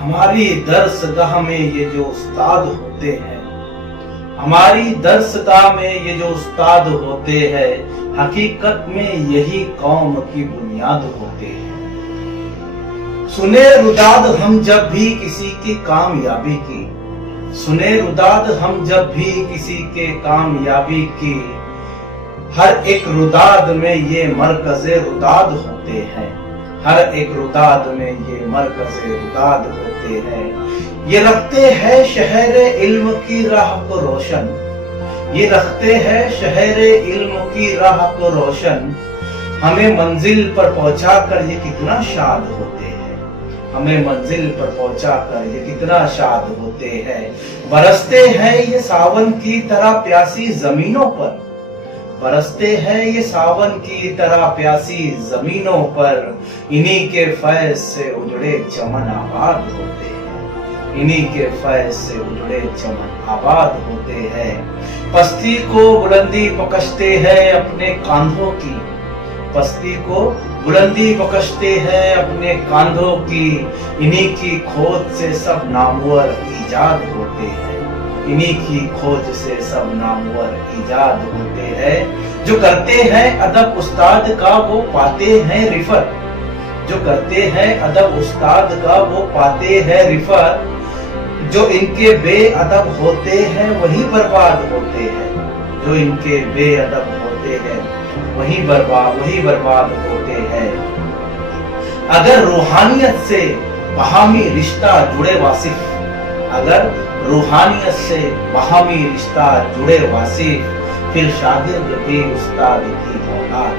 हमारी दरसगाह में ये जो उस्ताद होते हैं, हमारी दरसगाह में ये जो उस्ताद होते हैं, हकीकत में यही कौम की बुनियाद होते हैं। सुने रुदाद हम जब भी किसी की कामयाबी की, सुने रुदाद हम जब भी किसी के कामयाबी की, हर एक रुदाद में ये मरकज़े रुदाद होते हैं, हर एक रुदाद में ये मरकज़े रुदाद होते हैं। ये रखते हैं शहरे इल्म की राह को रोशन, ये रखते हैं शहरे इल्म की राह को रोशन। हमें मंजिल पर पहुंचाकर ये कितना शाद होते हैं, हमें मंजिल पर पहुंचाकर ये कितना शाद होते हैं। बरसते हैं ये सावन की तरह प्यासी जमीनों पर, बरसते हैं ये सावन की तरह प्यासी जमीनों पर। इन्हीं के फैज से उजड़े चमन आबाद होते हैं, इन्हीं के फैज से उजड़े चमन आबाद होते हैं। पस्ती को बुलंदी बख्शते हैं अपने कांधों की, पस्ती को बुलंदी बख्शते हैं अपने कांधों की। इन्हीं की खोज से सब नामवर ईजाद होते हैं, इन्हीं की खोज से सब नामवर ईजाद होते हैं। जो करते हैं अदब उस्ताद का वो पाते हैं रिफत, जो करते हैं अदब उस्ताद का वो पाते हैं रिफत। जो इनके बेअदब होते हैं वही बर्बाद होते हैं, जो इनके बेअदब होते हैं वही बर्बाद होते हैं। अगर रूहानियत से बहामी रिश्ता जुड़े वासिफ, अगर रूहानियत से बहामी रिश्ता जुड़े वासिफ, फिर शागिर्द भी उस्ताद की औलाद